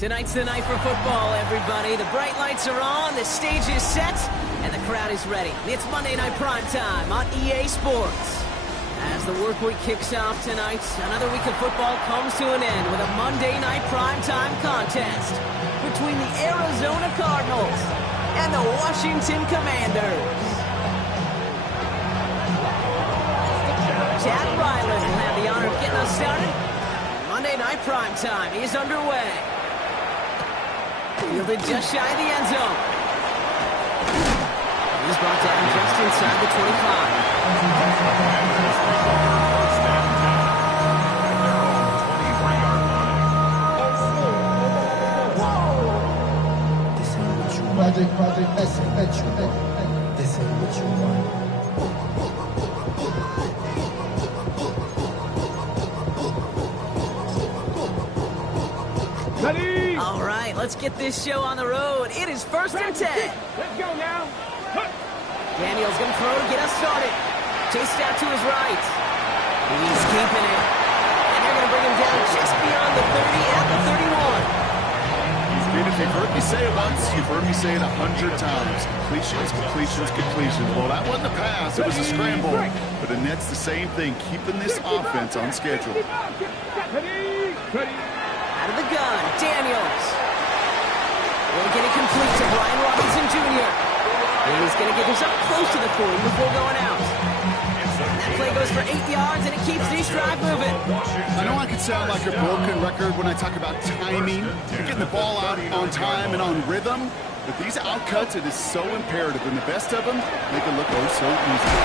Tonight's the night for football, everybody. The bright lights are on, the stage is set, and the crowd is ready. It's Monday Night Primetime on EA Sports. As the work week kicks off tonight, another week of football comes to an end with a Monday Night Primetime contest between the Arizona Cardinals and the Washington Commanders. Chad Ryland will have the honor of getting us started. Monday Night Primetime is underway. Fielded just shy of the end zone. He's brought down just inside the 25. Project, this ain't what you want. Ready? All right, let's get this show on the road. It is 1st and 10. Let's go now. Daniel's going to throw to get us started. Chased out to his right. He's keeping it. And they're going to bring him down just beyond the 30 at the 31. You've heard me say it once, you've heard me say it 100 times. Completions. Well, that wasn't a pass, it was a scramble. But the net's the same thing, keeping this offense on schedule. Ready? Out of the gun, Daniels. Will get it complete to Brian Robinson Jr. He's going to get this up close to the 40 before going out. That play goes for 8 yards, and it keeps this drive moving. I know I could sound like a broken record when I talk about timing, getting the ball out on time and on rhythm, but these outcuts, it is so imperative, and the best of them make it look oh so easy.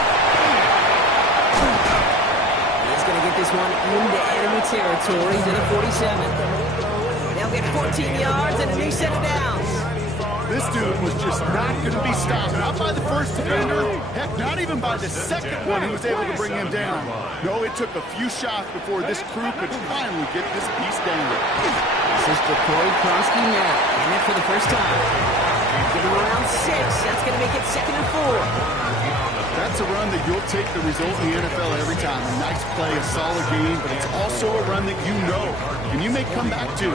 He's going to get this one into enemy territory to the 47. They'll get 14 yards and a new set of downs. This dude was just not going to be stopped. Not by the first defender. Heck, not even by the second one who was able to bring him down. No, it took a few shots before this crew could finally get this piece down. This is Jacory Kronsky now. In it for the first time. Give him around 6. That's going to make it 2nd and 4. That's a run that you'll take the result in the NFL every time. A nice play, a solid game, but it's also a run that you know and you may come back to.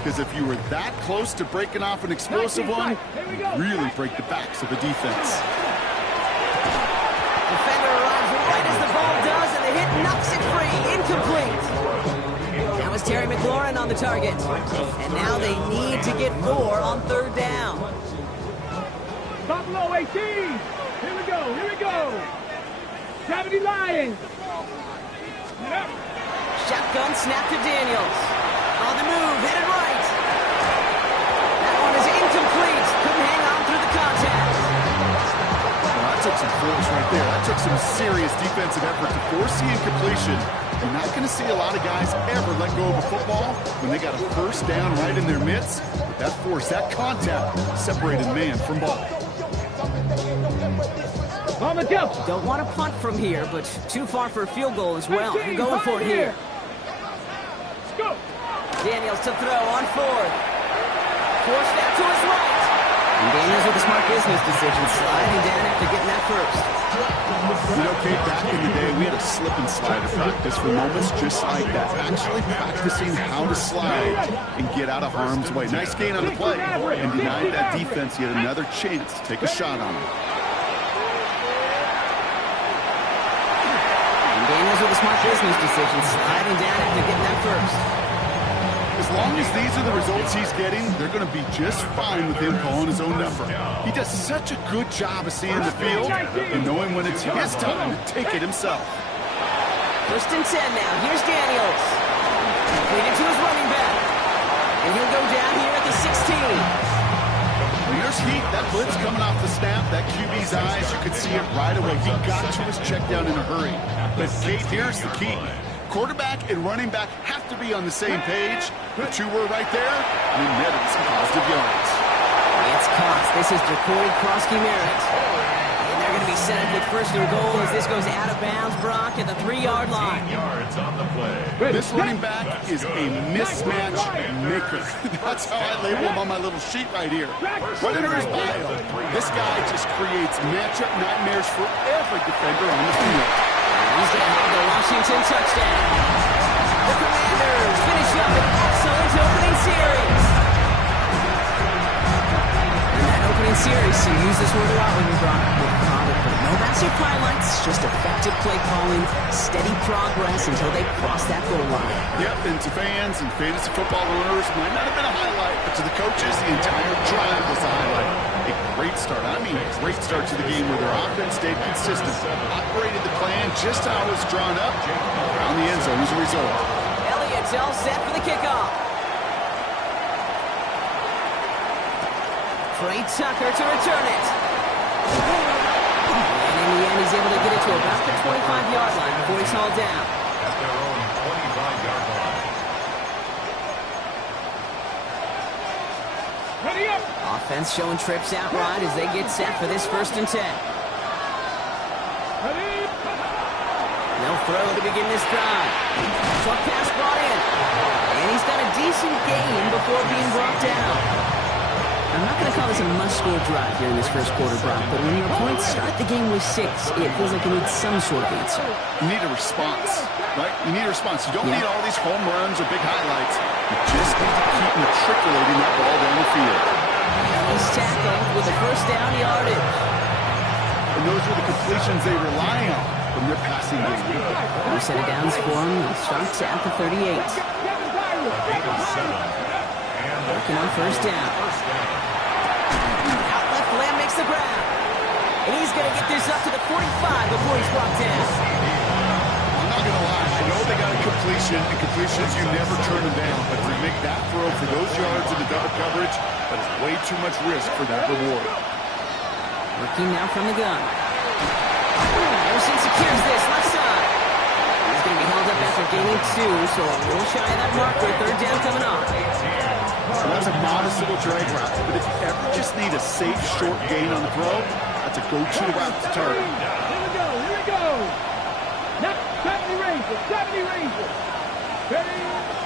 Because if you were that close to breaking off an explosive one, really break the backs of the defense. Defender arrives right as the ball does, and the hit knocks it free. Incomplete. That was Terry McLaurin on the target. And now they need to get 4 on 3rd down. Top low 18. Here we go. 70 Lions. Shotgun snap to Daniels. On the move, headed right. That one is incomplete. Couldn't hang on through the contact. Well, that took some force right there. That took some serious defensive effort to force the incompletion. You're not going to see a lot of guys ever let go of a football when they got a first down right in their midst. But that force, that contact, separated man from ball. On the jump. Don't want to punt from here, but too far for a field goal as well. They're going for it here. Let's go. Daniels to throw on 4th. Forced out to his right. And Daniels with a smart business decision, sliding down after getting that first. You know, Kate, back in the day, we had a slip and slide practice for moments just like that. Actually practicing how to slide and get out of harm's way. Nice gain on the play, and denied that defense yet another chance to take a shot on him. And Daniels with a smart business decision, sliding down after getting that first. As long as these are the results he's getting, they're going to be just fine with him calling his own number. He does such a good job of seeing the field and knowing when it's his time to take it himself. 1st and 10 now. Here's Daniels. Leading to his running back. And he'll go down here at the 16. When there's heat, that blitz coming off the snap, that QB's eyes, you could see it right away. He got to his check down in a hurry. But Kate, here's the key. Quarterback and running back have to be on the same page. The two were right there, and he netted some positive yards. It's Cox. This is Jacory Kronsky Merritt. And they're going to be set up with 1st and goal as this goes out of bounds, Brock, at the 3-yard line. This running back is a mismatch maker. That's how I label him on my little sheet right here. Right under his bio. This guy just creates matchup nightmares for every defender on the field. He's going to have the Washington touchdown. The Commanders finish up an excellent opening series. this word a lot when you're brought up with product, but no massive highlights, just effective play calling, steady progress until they cross that goal line. Yep, and to fans and fantasy football owners, might not have been a highlight, but to the coaches, the entire drive was a highlight. A great start, I mean a great start to the game where their offense stayed consistent, operated the plan just how it was drawn up, around the end zone as a result. Elliott's all set for the kickoff. Trey Tucker to return it. And in the end, he's able to get it to about the 25-yard line before he's hauled down. At their own 25-yard line. Ready up. Offense showing trips out right as they get set for this 1st and 10. Ready. No throw to begin this drive. Short pass brought in. And he's got a decent gain before being brought down. I'm not going to call this a must-score drive here in this first quarter, Brock, but when your points start the game with 6, it feels like you need some sort of answer. You need a response, right? You need a response. You don't need all these home runs or big highlights. You just need to keep matriculating that ball down the field. And he's tackled with a 1st down yardage. And those are the completions they rely on from their passing game. New set of downs for him. He starts at the 38. Working on 1st down. Out left, Lamb makes the grab. And he's going to get this up to the 45 before he's brought down. I'm not going to lie. I know they got a completion, and completions, you never turn them down. But to make that throw for those yards in the double coverage, that is way too much risk for that reward. Working now from the gun. Emerson secures this left side. He's going to be held up after gaining 2, so a little shy of that mark for 3rd down coming up. So that's a modest little drag route. But if you ever just need a safe, short gain on the throw, that's a go-to route to target. Here we go. Here we go. Now, 70 Rangers. 70 Rangers. Ready.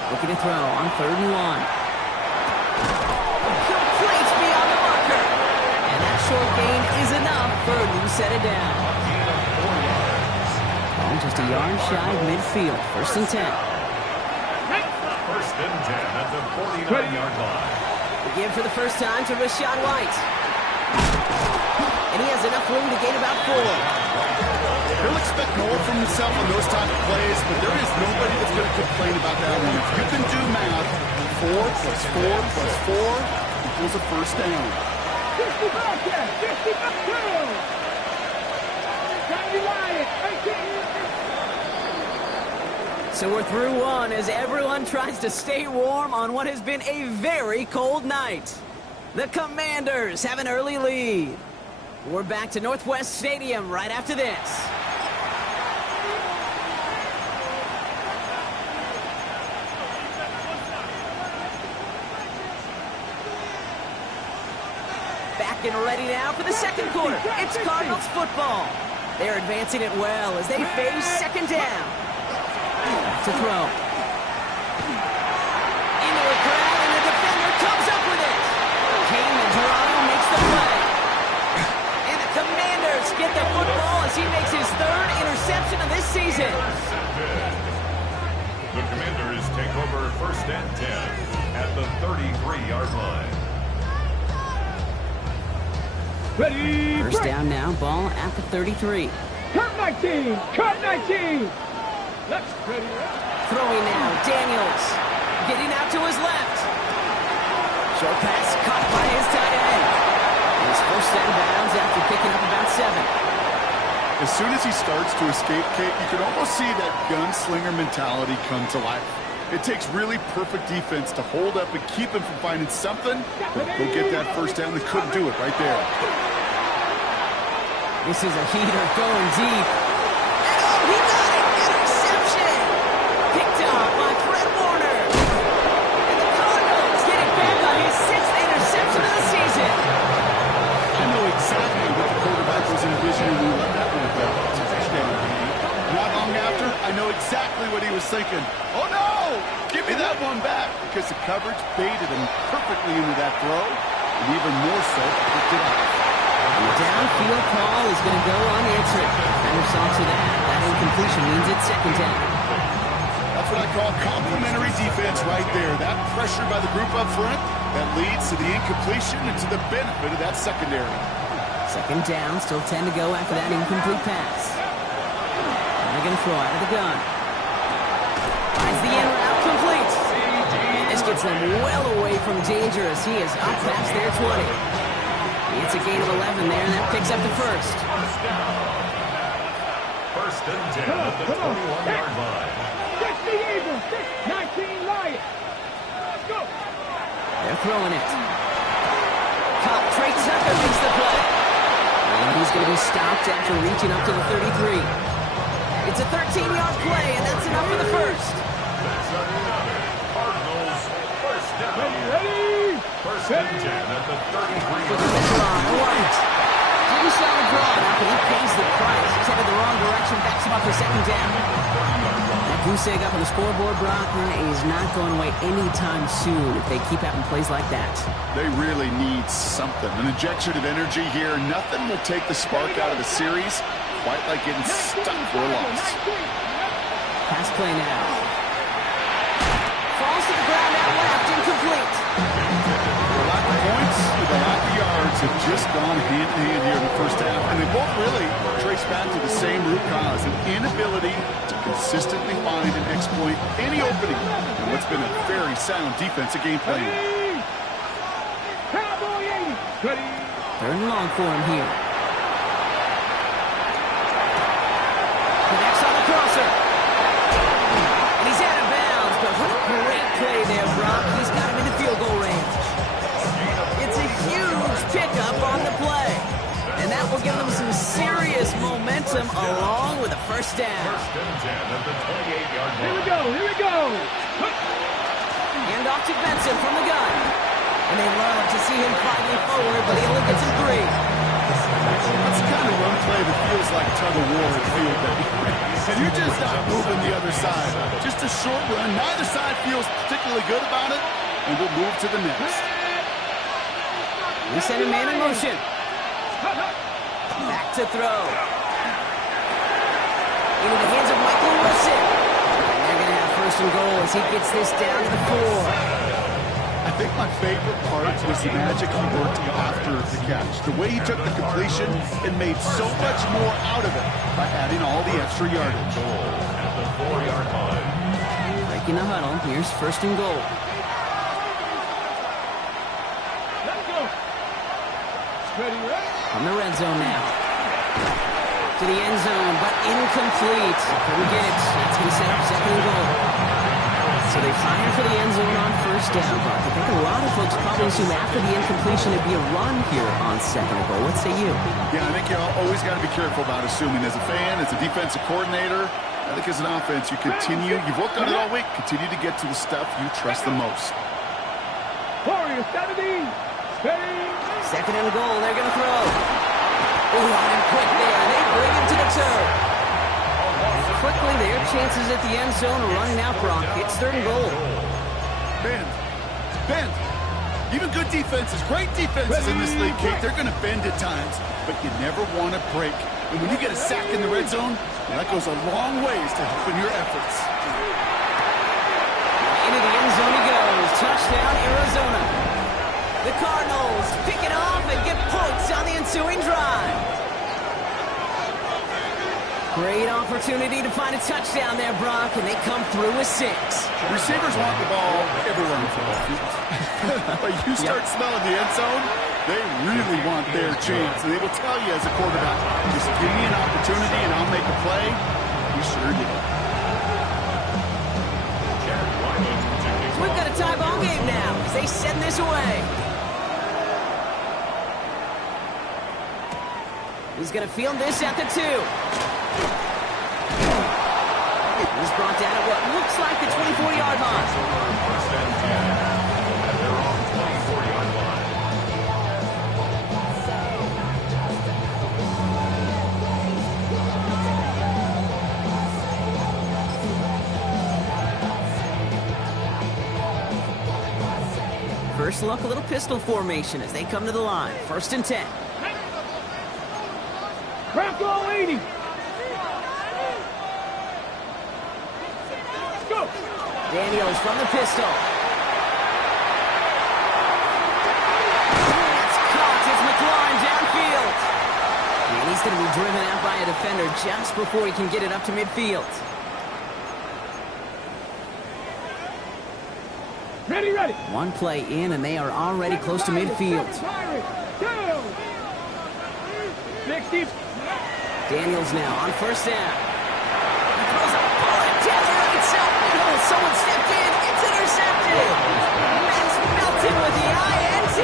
Looking to throw on 3rd and 1. Complete beyond the marker. And that short gain is enough for a new set of downs. Oh, just a yard shy of midfield. 1st and 10. 1st and 10 at the 49-yard line. Again for the first time to Rashad White. And he has enough room to gain about 4. He'll expect more from himself on those type of plays, but there is nobody that's going to complain about that one. If you can do math, 4 plus 4 plus 4 equals a 1st down. 60 back there. 60 back there. 70 Lions. 18. So we're through 1 as everyone tries to stay warm on what has been a very cold night. The Commanders have an early lead. We're back to Northwest Stadium right after this. Back and ready now for the 2nd quarter. It's Cardinals football. They're advancing it well as they face 2nd down. To throw. Into a crowd, and the defender comes up with it. Kane Toronto makes the play. And the Commanders get the football as he makes his 3rd interception of this season. The Commanders take over 1st and 10 at the 33-yard line. Ready. 1st down now, ball at the 33. Cut 19. Cut 19. Let's ready. Throwing now, Daniels. Getting out to his left. Short pass caught by his tight end. His 1st set of bounds after picking up about 7. As soon as he starts to escape, Kate, you can almost see that gunslinger mentality come to life. It takes really perfect defense to hold up and keep him from finding something. But go get that 1st down. They couldn't do it right there. This is a heater going deep. And oh, he got it! Interception! Picked up by Fred Warner. And the Cardinals get it back on his 6th interception of the season. I know exactly what the quarterback was envisioning when he let that one go. It's a touchdown. Not long after, I know exactly what he was thinking. Oh, no! Give me that one back! Because the coverage baited him perfectly into that throw, and even more so, picked it up. The downfield call is going to go unanswered. Defender saw to that. That incompletion means it's 2nd down. That's what I call complementary defense right there. That pressure by the group up front, that leads to the incompletion and to the benefit of that secondary. Second down, still 10 to go after that incomplete pass. They're going to throw out of the gun. Finds the end route, complete. And this gets them well away from danger as he is up past their 20. It's a gain of 11 there, and that picks up the first. First and 10 at the 21-yard line. 60 Eagles, 19 Lions. Let's go. They're throwing it. Trey Tucker makes the play. And he's going to be stopped after reaching up to the 33. It's a 13-yard play, and that's enough for the first. That's another Cardinals first down. Ready? First and 10 at the 33. Look at the draw. White. Didn't show the draw enough, but he pays the price. He's headed the wrong direction, backs him up for second down. That goose egg up on the scoreboard, Brock, is not going away anytime soon if they keep having plays like that. They really need something. An injection of energy here. Nothing will take the spark out of the series quite like getting stuck for a loss. Pass play now. Falls to the ground out left, incomplete. The lack of points, the lack of yards have just gone hand in hand here in the first half, and they both really trace back to the same root cause, an inability to consistently find and exploit any opening in what's been a very sound defensive game plan. Cowboy 80. Ready? Third and long for him here. Connects on the crosser. And he's out of bounds, but what a great play there, Brock. He's got him in the field goal range. It's a huge pickup on the play. And that will give them some serious momentum along with a first down. First and 10 at the 28-yard line. Here we go. Here we go. Hand off to Benson from the gun. And they love to see him fighting forward, but he only gets him 3. That's the kind of run play that feels like tug-of-war at field day. And you're just not moving the other side. Just a short run. Neither side feels particularly good about it, and we'll move to the next. We send a man in motion. Back to throw. Into the hands of Michael Wilson. And they're going to have first and goal as he gets this down to the 4. I think my favorite part was the magic he worked after the catch. The way he took the completion and made so much more out of it by adding all the extra yardage. Goal at the 4-yard line. Breaking the huddle. Here's first and goal. Let's go. Ready, ready? On the red zone now. To the end zone, but incomplete. Couldn't get it. That's going to set up second and goal. So they fire for the end zone on first down. But I think a lot of folks probably assume after the incompletion it'd be a run here on second and goal. What say you? Yeah, I think you always got to be careful about assuming. As a fan, as a defensive coordinator, I think as an offense, you continue. You've worked on it all week. Continue to get to the stuff you trust the most. Warriors 70. Steady. Second and goal. They're going to throw. Oh, on him quick there. They bring him to the turf. Quickly, their chances at the end zone are running out, Brock. It's third and goal. Bend. Even good defenses, great defenses in this league, Kate, they're going to bend at times, but you never want to break. And when you get a sack in the red zone, that goes a long ways to helping your efforts. Into the end zone he goes. Touchdown, Arizona. The Cardinals pick it off and get points on the ensuing drive. Great opportunity to find a touchdown there, Brock, and they come through with 6. Receivers want the ball everywhere on the football field. But you start smelling the end zone, they really want their chance. And they will tell you as a quarterback, just give me an opportunity and I'll make a play. We sure did. We've got a tie ball game now as they send this away. He's going to field this at the 2. He's brought down at what looks like the 24-yard line. First and 10 at their own 24-yard line. First look, a little pistol formation as they come to the line. First and 10. Bronco 80. Go. Daniels from the pistol. It's caught as McLaurin downfield. going to be driven out by a defender just before he can get it up to midfield. Ready, ready. One play in, and they are already close to midfield. 60. Daniels now on first down. He throws a bullet down the right side. Oh, someone stepped in. It's intercepted. Max Melton with the INT.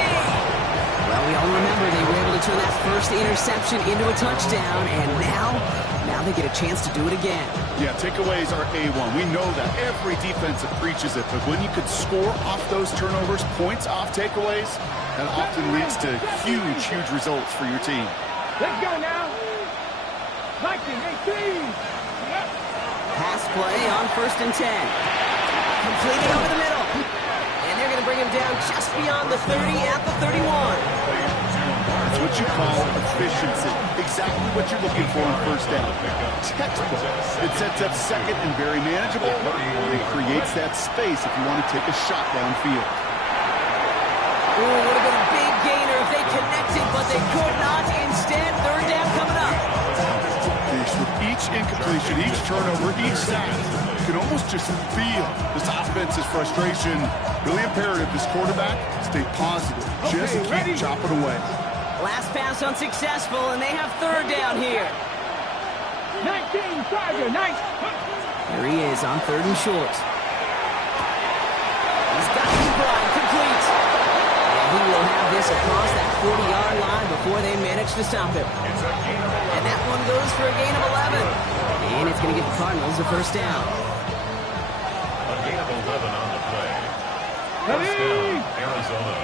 Well, we all remember they were able to turn that first interception into a touchdown, and now they get a chance to do it again. Yeah, takeaways are A1. We know that every defensive preaches it, but when you could score off those turnovers, points off takeaways, that often leads to huge, huge results for your team. Let's go now. 19, 18. Pass play on first and 10. Completed over the middle. And they're going to bring him down just beyond the 30 at the 31. That's what you call efficiency. Exactly what you're looking for on first down. Textbook. It sets up second and very manageable. And it creates that space if you want to take a shot downfield. Ooh, would have been a big gainer if they connected, but they could not. Instead, third down coming up. With each incompletion, each turnover, each sack, you can almost just feel this offense's frustration. Really imperative, this quarterback, stay positive. Just keep chopping away. Last pass unsuccessful, and they have third down here. 19, Tiger, 9. There he is on third and short. He's got Brian complete. And he will have this across that 40-yard line before they manage to stop him. And that one goes for a gain of 11. And it's going to give the Cardinals a first down. A gain of 11 on the play. First down, Arizona.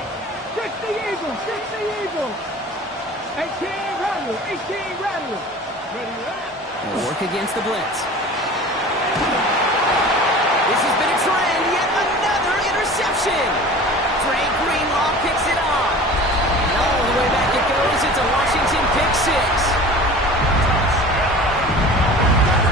60 Eagles, 60 Eagles. 18 Rattle, 18 Rattle. They'll work against the blitz. This has been a trend. Yet another interception. Trey Greenlaw picks it off. And all the way back it goes. It's a Washington pick six.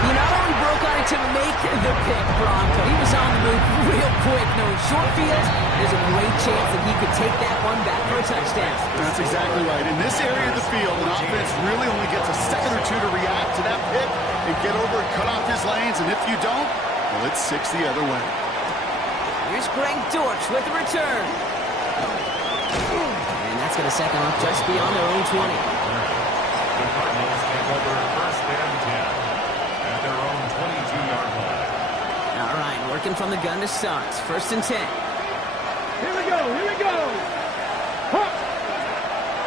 He not only broke on it to make the pick, Brock, but he was on the move real quick. Knowing short field, there's a great chance that he could take that one back for a touchdown. That's exactly right. In this area of the field, an offense really only gets a second or two to react to that pick and get over and cut off his lanes. And if you don't, well, it's 6 the other way. Here's Greg Dortch with the return. And that's going to set them up just beyond their own 20. The Cardinals take over first and 10 at their own 22-yard line. All right, working from the gun to start. First and 10. Here we go, here we go. Huh.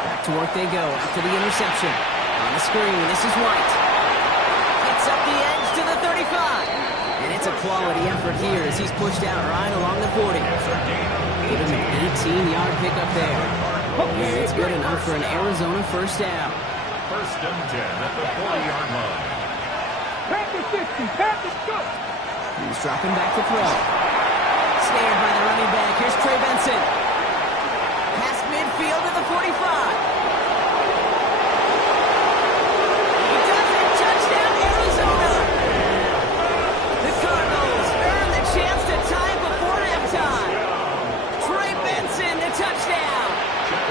Back to work they go after the interception. On the screen, this is White. Gets up the edge to the 35. And it's a quality effort here as he's pushed out right along the 40. Give him an 18-yard pickup there. And it's good enough for an Arizona first down. First and 10 at the 40-yard line. Panther 60, Panther go. He's dropping back to throw. Snared by the running back. Here's Trey Benson. Past midfield to the 45. He does it. Touchdown, Arizona. The Cardinals earn the chance to tie before halftime. Trey Benson, the touchdown.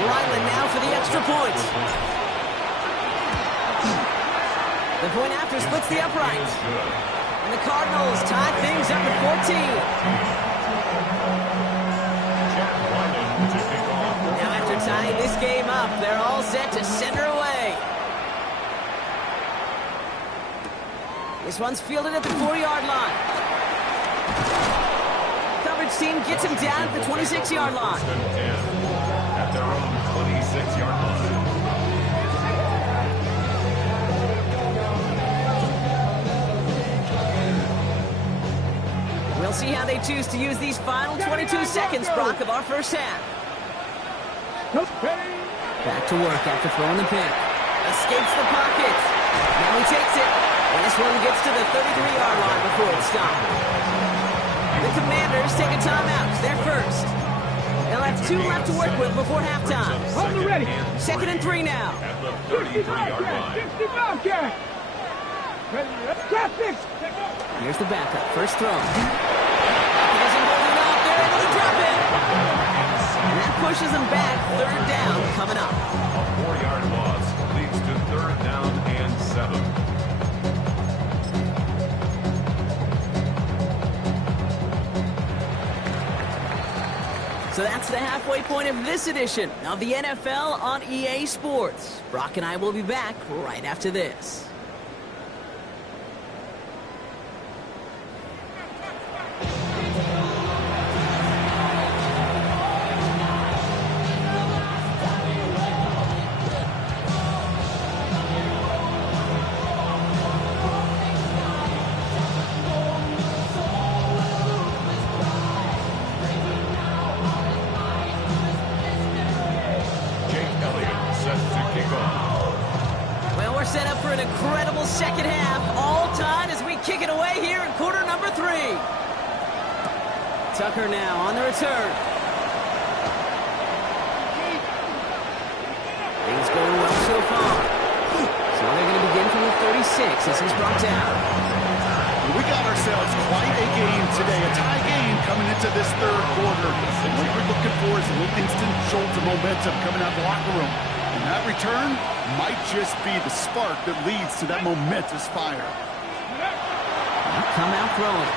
Ryland now for the extra point. The point after splits the uprights. And the Cardinals tie things up at 14. Now after tying this game up, they're all set to send her away. This one's fielded at the 4-yard line. Coverage team gets him down at the 26-yard line. At their own 26-yard line. We'll see how they choose to use these final 22 seconds, Brock, of our first half. Back to work after throwing the pick. Escapes the pocket. Now he takes it. And this one gets to the 33-yard line before it's stopped. The Commanders take a timeout. They're first. They'll have 2 left to work with before halftime. Hold it ready. Second and 3 now. At the 33-yard line. 60 Bobcat. Ready, traffic. Here's the backup. First throw. He doesn't hold it up. They're able to drop it. And that pushes them back. Third down coming up. A 4-yard loss leads to to 3rd down and 7. So that's the halfway point of this edition of the NFL on EA Sports. Brock and I will be back right after this. Set up for an incredible second half, all tied as we kick it away here in quarter number 3. Tucker now on the return. Things going well so far. So they're going to begin from the 36 as he's brought down. We got ourselves quite a game today, a tie game coming into this 3rd quarter. And what we're looking for is a little instant jolt of momentum coming out of the locker room. And that return might just be the spark that leads to that momentous fire. Come out throwing.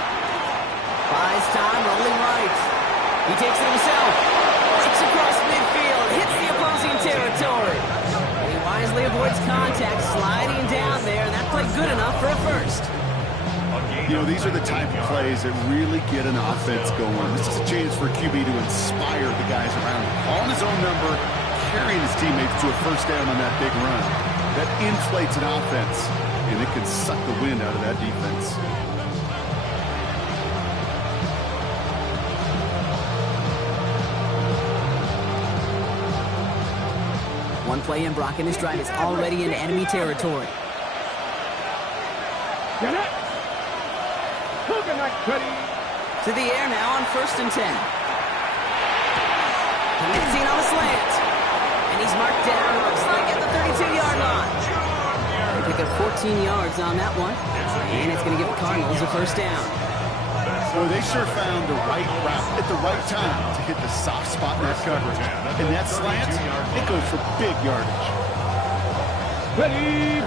Buys time, rolling right. He takes it himself. Breaks across midfield, hits the opposing territory. He wisely avoids contact, sliding down there, and that played good enough for a first. You know, these are the type of plays that really get an offense going. This is a chance for QB to inspire the guys around him. Calling his own number, carrying his teammates to a first down on that big run. That inflates an offense, and it can suck the wind out of that defense. One play in, Brock, and his drive is already in enemy territory. Get it. To the air now on 1st and 10. Commencing on the slant. And he's marked down, looks like at the 32-yard line. They pick up 14 yards on that one. And it's going to give the Cardinals a first down. Well, they sure found the right route at the right time to hit the soft spot in that coverage. And that slant, it goes for big yardage.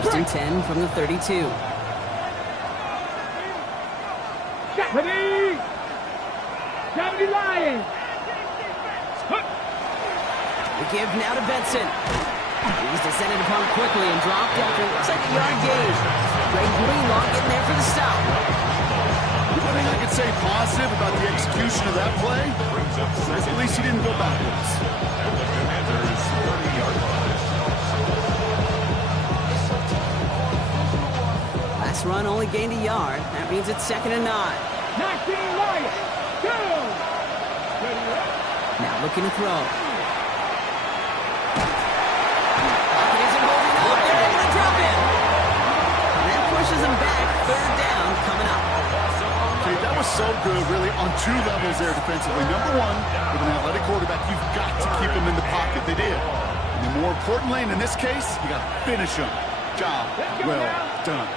First and 10 from the 32. Ready! Gravity Lions! The give now to Benson. He's descended upon quickly and dropped after it looks like a yard gain. Greg Greenlaw getting there for the stop. One thing I could say positive about the execution of that play is at least he didn't go backwards. And the Commanders' 30-yard line. Last run only gained a yard. That means it's 2nd and 9. 19 Lions! Go! Now looking to throw. Pocket isn't holding up. They're able to drop him. And that pushes him back. 3rd down coming up. Okay, that was so good, really, on 2 levels there defensively. Number one, with an athletic quarterback, you've got to keep him in the pocket. They did. And then more importantly, and in this case, you got to finish him. Job well done.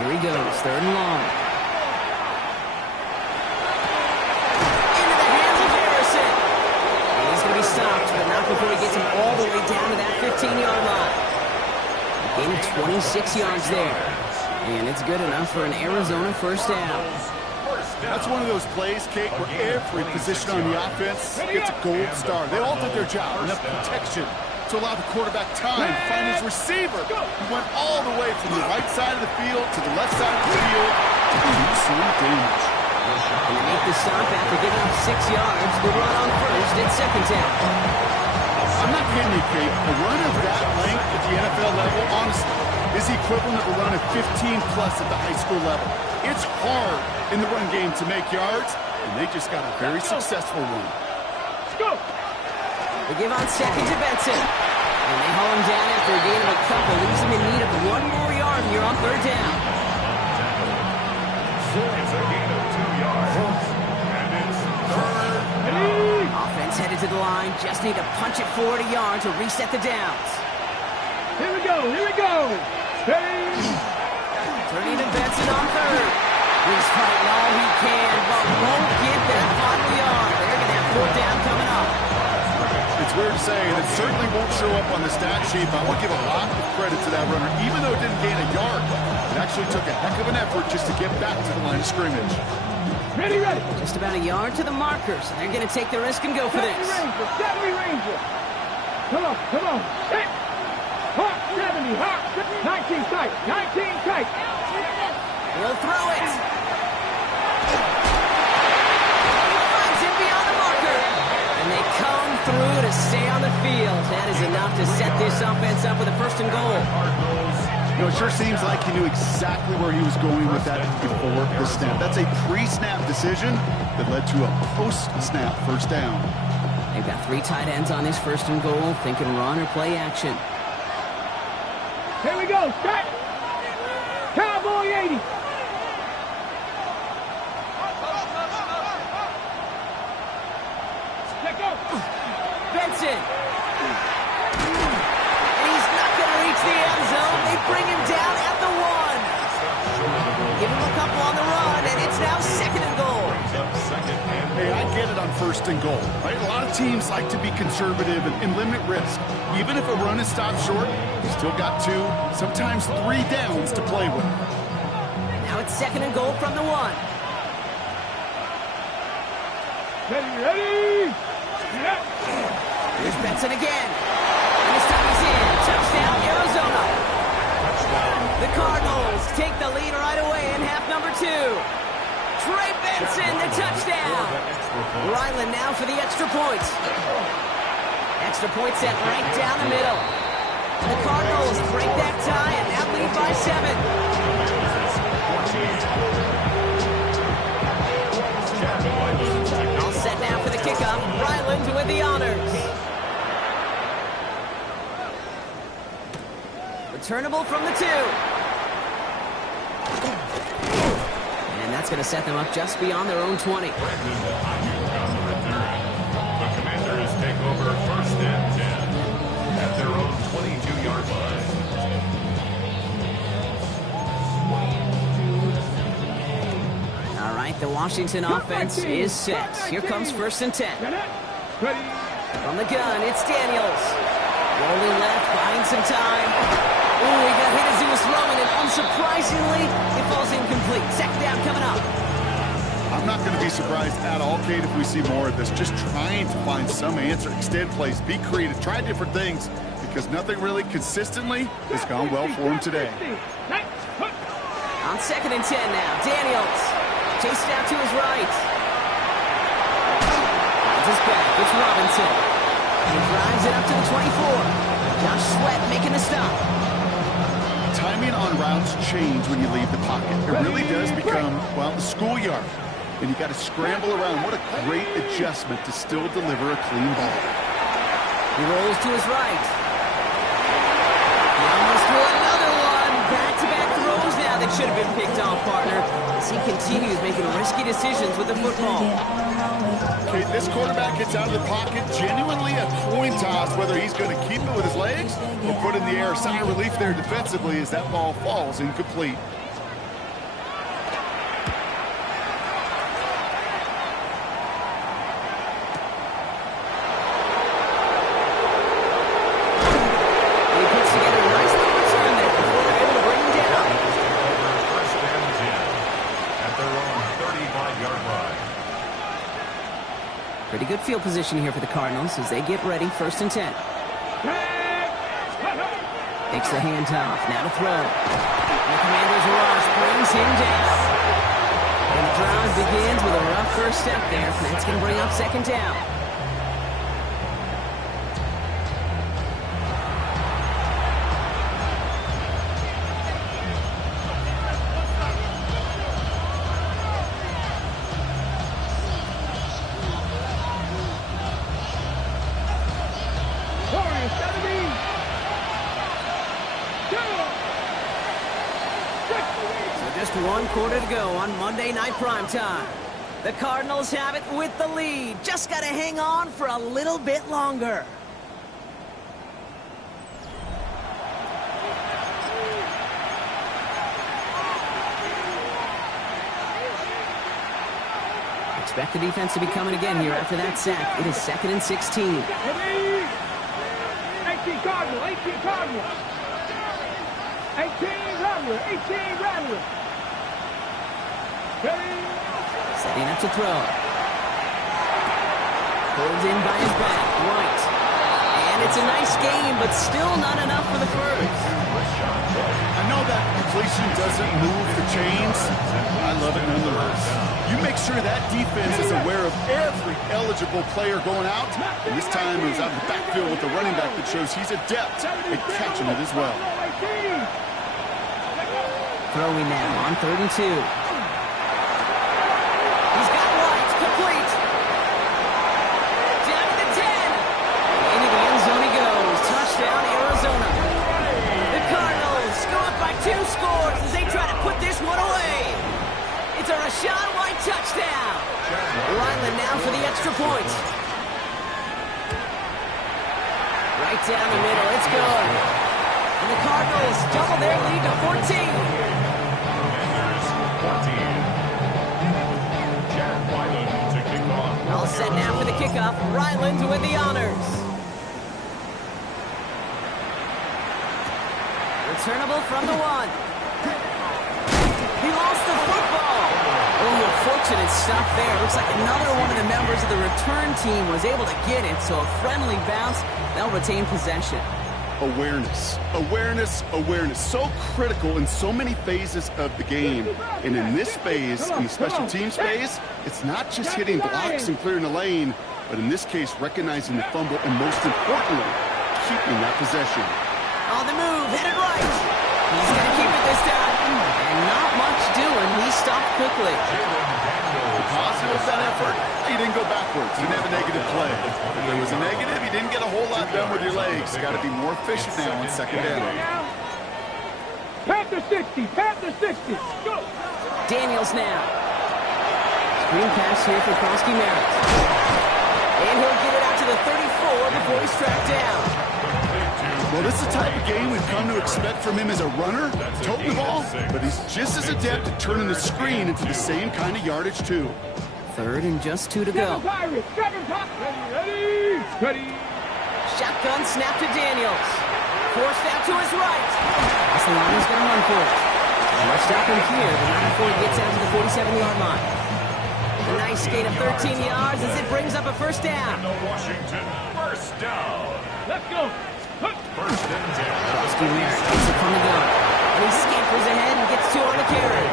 Here he goes, 3rd and long. Into the hands of Harrison. And he's going to be stopped, but not before he gets him all the way down to that 15-yard line. A gain of 26 yards there. And it's good enough for an Arizona first down. That's one of those plays, Kate, where every position on the offense gets a gold star. They all did their job. Enough protection to allow the quarterback time to find his receiver. He went all the way from the right side of the field to the left side of the field to do some damage. And they make the stop after giving up 6 yards. Good run on first at 2nd down. I'm not kidding you, Kate. A run of that length at the NFL level, honestly, is the equivalent of a run of 15-plus at the high school level. It's hard in the run game to make yards, and they just got a very successful one. Let's go! They give on 2nd to Benson. And they haul him down after a gain of a couple. Leaves him in need of 1 more yard here on 3rd down. It's a gain of 2 yards. And it's 3rd Ready! Offense headed to the line. Just need to punch it forward a yard to reset the downs. Here we go! Here we go! Ready! Turning to Benson on 3rd. He's fighting all he can, but won't get that final yard. They're going to have 4th down coming up. It's weird to say, and it certainly won't show up on the stat sheet, but I want to give a lot of credit to that runner. Even though it didn't gain a yard, it actually took a heck of an effort just to get back to the line of scrimmage. Ready, ready. Just about a yard to the markers. They're going to take the risk and go for this. 70 Ranger. Come on, come on. Hit. Hawk 70, Hawk 19 tight, 19 tight. He'll throw it. He finds him beyond the marker. And they come through to stay on the field. That is enough to set this offense up with a 1st and goal. You know, it sure seems like he knew exactly where he was going with that before the snap. That's a pre-snap decision that led to a post-snap 1st down. They've got 3 tight ends on this 1st and goal, thinking run or play action. Here we go, set. Cowboy 80. Let go. Benson. And he's not going to reach the end zone. They bring him down at the 1. Give him a couple on the run, and it's now 2nd and goal. Hey, I get it on 1st and goal, right? A lot of teams like to be conservative and limit risk. Even if a run is stopped short, you still got 2, sometimes 3 downs to play with. Now it's 2nd and goal from the 1. Ready, ready. Yeah. Here's Benson again. And this time he's in. Touchdown, Arizona. The Cardinals take the lead right away in half number 2. Trey Benson, the touchdown. Ryland now for the extra point. Extra point set right down the middle. The Cardinals break that tie and now lead by 7. All set now for the kickoff. Ryland with the honors. Returnable from the 2. And that's going to set them up just beyond their own 20. The Commanders take over 1st and 10 at their own 22-yard line. All right, the Washington offense is set. Here comes 1st and 10. From the gun, it's Daniels. Rolling left, buying some time. Ooh, he got hit as he was throwing, and unsurprisingly, it falls incomplete. 2nd down coming up. I'm not going to be surprised at all, Kate, if we see more of this. Just trying to find some answer, extend plays, be creative, try different things, because nothing really consistently has gone well for him today. On 2nd and 10 now, Daniels. Chased out to his right. Finds his back, it's Robinson. He drives it up to the 24. Josh Sweat making the stop. Timing on routes change when you leave the pocket. It really does become, well, the schoolyard. And you got to scramble around. What a great adjustment to still deliver a clean ball. He rolls to his right. He almost threw another one. Back-to-back throws now that should have been picked off, partner, as he continues making risky decisions with the football. Okay, this quarterback gets out of the pocket, genuinely a coin toss, whether he's going to keep it with his legs or put it in the air. A sigh of relief there defensively as that ball falls incomplete. He puts together a nice little return there before they're able to bring him down. 1st and 10 at their own 35-yard line. Pretty good field position here for the Cardinals as they get ready. 1st and 10. Takes the handoff. Now to throw. And the Commanders' rush brings him down. And the drive begins with a rough first step there. That's going to bring up 2nd down. Just 1 quarter to go on Monday Night Primetime. The Cardinals have it with the lead. Just got to hang on for a little bit longer. Expect the defense to be coming again here after that sack. It is 2nd and 16. 18 Cardinals. 18 Cardinals. 18 Rattler. 18 Rattler. Setting up to throw. Pulled in by his back. White. And it's a nice game, but still not enough for the first. I know that completion doesn't move the chains. I love it nonetheless. You make sure that defense is aware of every eligible player going out. And this time it was out of the backfield with the running back that shows he's adept at catching it as well. Throwing now on 3rd and 2. He's got White. Complete. Down to the 10. Into the end zone he goes. Touchdown, Arizona. The Cardinals go up by 2 scores as they try to put this one away. It's a Rachaad White touchdown. Ryland now for the extra point. Right down the middle. It's good. And the Cardinals double their lead to 14. All set now for the kickoff. Ryland with the honors. Returnable from the 1. He lost the football. Oh, fortunate stop there. Looks like another one of the members of the return team was able to get it, so a friendly bounce. They'll retain possession. Awareness, awareness, awareness. So critical in so many phases of the game. And in this phase, in the special teams phase, it's not just hitting blocks and clearing the lane, but in this case, recognizing the fumble and most importantly, keeping that possession. On the move, headed right. He's going to keep it this time. And not much doing. He stopped quickly. Positive that effort, he didn't go backwards. Didn't have a negative play. If there was a negative, he didn't get a whole lot done with your legs. Got to be more efficient now on 2nd down. Panther 60. Panther 60. Go. Daniels now. Screen pass here for Krosky Merritt. And he'll get it out to the 34 before he's tracked down. Well, this is the type of game we've come to expect from him as a runner, toting the ball, but he's just as adept at turning the screen into the same kind of yardage, too. 3rd and just 2 to go. Ready. Shotgun snap to Daniels. Forced out to his right. As the line is going to run for it. Let's stop him here, but not before he gets out to the 47-yard line. A nice gain of 13 yards as it brings up a 1st down. Washington, 1st down. Let's go. 1st and 10. Krosky Merritt gets it from the gun. And he scampers ahead and gets 2 on the carry.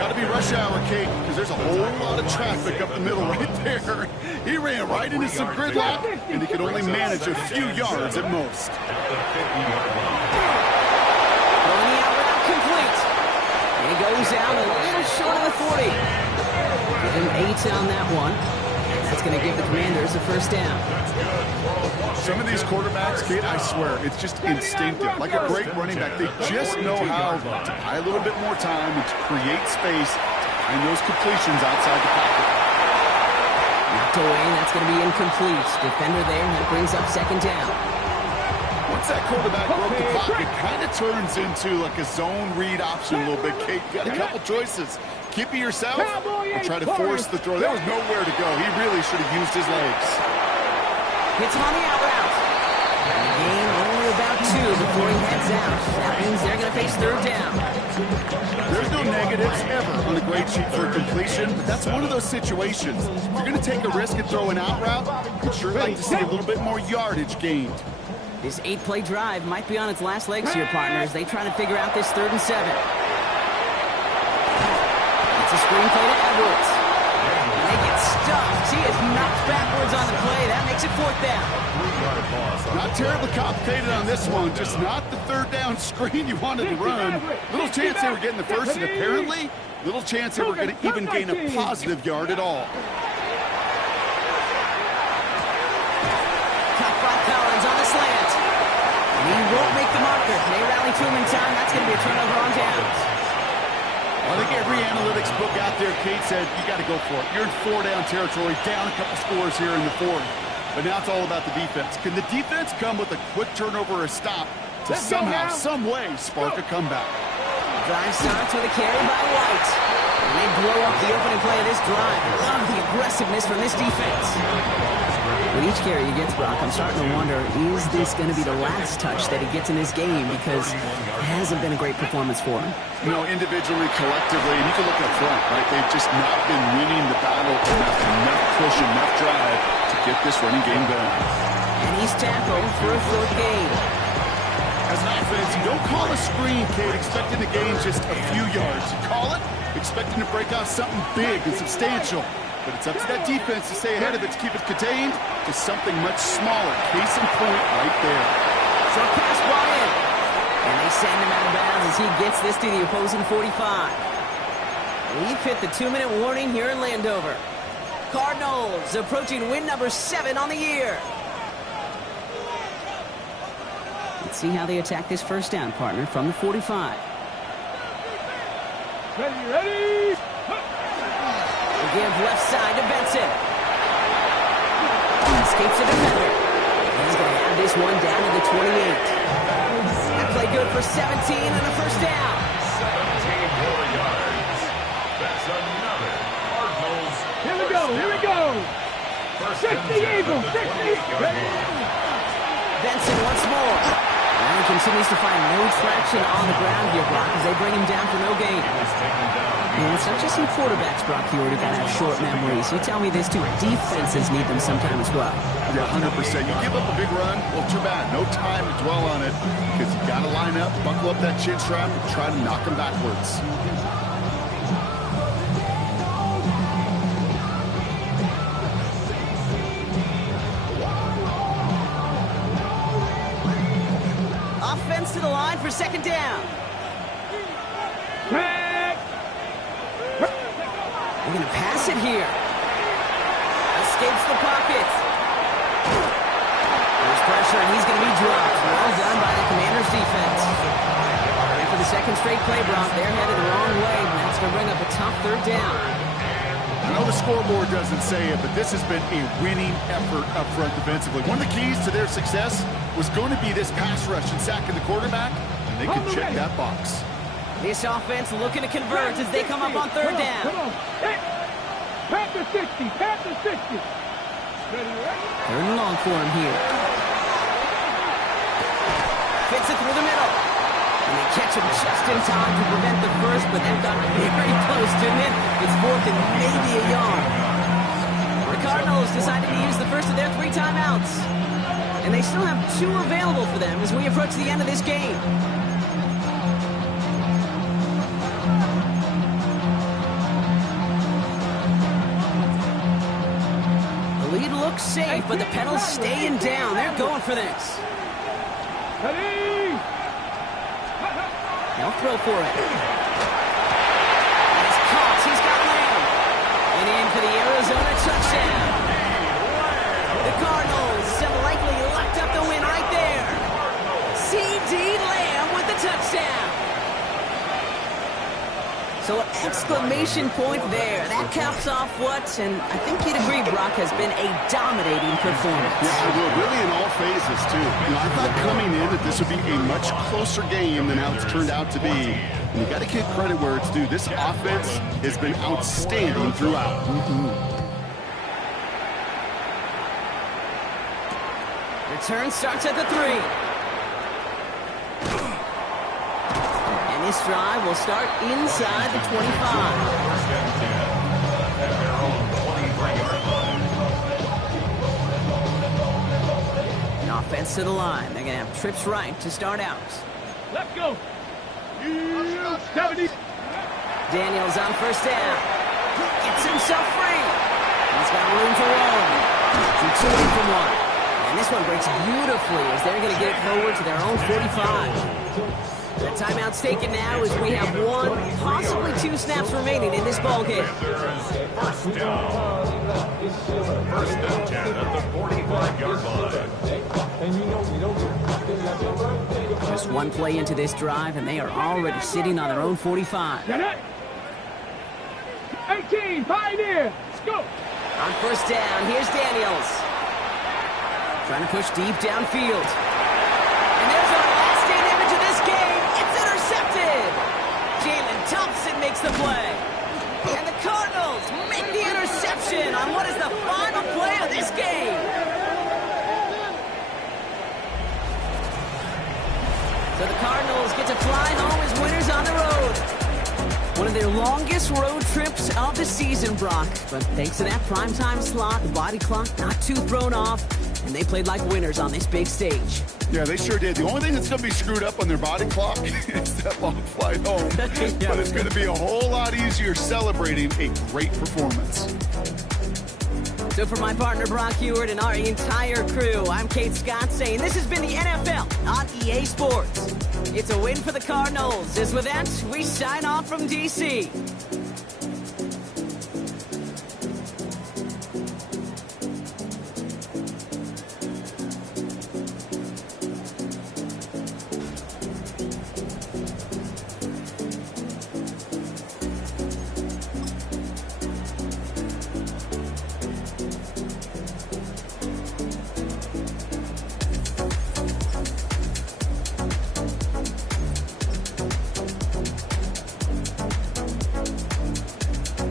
Got to be rush hour, Kate, because there's a whole lot of traffic up the middle right there. He ran right into some gridlock, and he could only manage a few yards at most. Rolling out route complete. And he goes out a little short of the 40. Give him 8 on that one. That's going to give the Commanders a 1st down. Some of these quarterbacks, Kate, I swear, it's just instinctive. Like a great running back, they just know how to buy a little bit more time and to create space to find those completions outside the pocket. Knocked away, that's going to be incomplete. Defender there, and that brings up 2nd down. Once that quarterback broke the pocket, it kind of turns into like a zone read option a little bit, Kate. You got a couple choices. Keep it yourself or try to force the throw. There was nowhere to go. He really should have used his legs. Hits on the out route. And the game only about 2 before he heads out. That means they're going to face 3rd down. There's no negatives ever on the grade sheet for completion, but that's one of those situations. If you're going to take a risk and throw an out route, I'd sure like to see a little bit more yardage gained. This 8-play drive might be on its last legs here, partners. They try to figure out this 3rd and 7. It's a screen play to Edwards. And they get stuffed. He is knocked backwards on the play. That makes it 4th down. Not terribly complicated on this one. Just not the 3rd down screen you wanted to run. Little chance they were getting the 1st, and apparently, little chance they were going to even gain a positive yard at all. Caught by Collins on the slant. And he won't make the marker. They rally to him in time. That's going to be a turnover on downs. I think every analytics book out there, Kate, said you got to go for it. You're in 4-down territory, down a couple scores here in the 4th. But now it's all about the defense. Can the defense come with a quick turnover or a stop to somehow, some way, spark a comeback? Drive starts with a carry by White. And they blow up the opening play of this drive. Love the aggressiveness from this defense. With each carry he gets, Brock, I'm starting to wonder, is this going to be the last touch that he gets in this game? Because it hasn't been a great performance for him. You know, individually, collectively, and you can look up front, right? They've just not been winning the battle enough push, enough drive to get this running game going. And he's tackled for a 4th gain. As an offense, you don't call a screen, Kate, expecting to gain just a few yards. You call it expecting to break off something big and substantial. But it's up to that defense to stay ahead of it, to keep it contained to something much smaller. Case in point right there. Short pass brought in. And they send him out of bounds as he gets this to the opposing 45. We've hit the 2-minute warning here in Landover. Cardinals approaching win number 7 on the year. Let's see how they attack this first down, partner, from the 45. Ready? They give left side to Benson. He escapes the defender. He's going to have this one down to the 28. That play good for 17 and a first down. 17 more yards. That's another Cardinals. Here we go. 60 Eagles, 60. Benson once more. And he continues to find no traction on the ground here, Brock, as they bring him down for no gain. And it's not just some quarterbacks, Brock, you already got to have short memories. You tell me this too. Defenses need them sometime as well. Yeah, 100%. You give up a big run, well, too bad. No time to dwell on it because you got to line up, buckle up that chin strap, and try to knock them backwards. Offense to the line for second down. They're going to pass it here. Escapes the pocket. There's pressure, and he's going to be dropped. Well done by the Commanders' defense. And for the second straight play, Brock, they're headed the wrong way, and that's going to bring up a tough 3rd down. I know the scoreboard doesn't say it, but this has been a winning effort up front defensively. One of the keys to their success was going to be this pass rush and sacking the quarterback, and they could check that box. This offense looking to convert as they come up on 3rd down. Come on. Pat the 60. 3rd and long for him here. Fits it through the middle. And they catch him just in time to prevent the first, but that got very close, didn't it? It's 4th and maybe a yard. The Cardinals decided to use the first of their 3 timeouts. And they still have 2 available for them as we approach the end of this game. Looks safe, but the pedals staying down. They're going for this. Ready? They'll throw for it. He's caught. He's got Lamb. And in for the Arizona touchdown. The Cardinals have likely locked up the win right there. C.D. Lamb with the touchdown. So an exclamation point there. That caps off what, and I think you'd agree, Brock, has been a dominating performance. Yeah, well, really in all phases, too. You know, I thought coming in that this would be a much closer game than how it's turned out to be. And you got to give credit where it's due. This offense has been outstanding throughout. Return starts at the 3. This drive will start inside the 25. First and 10 at their own 23-yard line. An offense to the line. They're going to have trips right to start out. Let's go. 70. Daniels on first down. Gets himself free. He's got room to roam. Two away from 1. And this one breaks beautifully as they're going to get it forward to their own 45. The timeout's taken now as we have 1, possibly 2 snaps remaining in this ballgame. First down. First and 10 at the 45-yard line. Just 1 play into this drive, and they are already sitting on their own 45. 18, Pioneer. Let's go. On first down, here's Daniels. Trying to push deep downfield. And there's our last-stand image of this game. It's intercepted. Jalen Thompson makes the play. And the Cardinals make the interception on what is the final play of this game. So the Cardinals get to fly home as winners on the road. One of their longest road trips of the season, Brock. But thanks to that primetime slot, the body clock not too thrown off, and they played like winners on this big stage. Yeah, they sure did. The only thing that's going to be screwed up on their body clock is that long flight home. Yeah. But it's going to be a whole lot easier celebrating a great performance. So for my partner, Brock Heward, and our entire crew, I'm Kate Scott saying this has been the NFL on EA Sports. It's a win for the Cardinals. As with that, we sign off from D.C.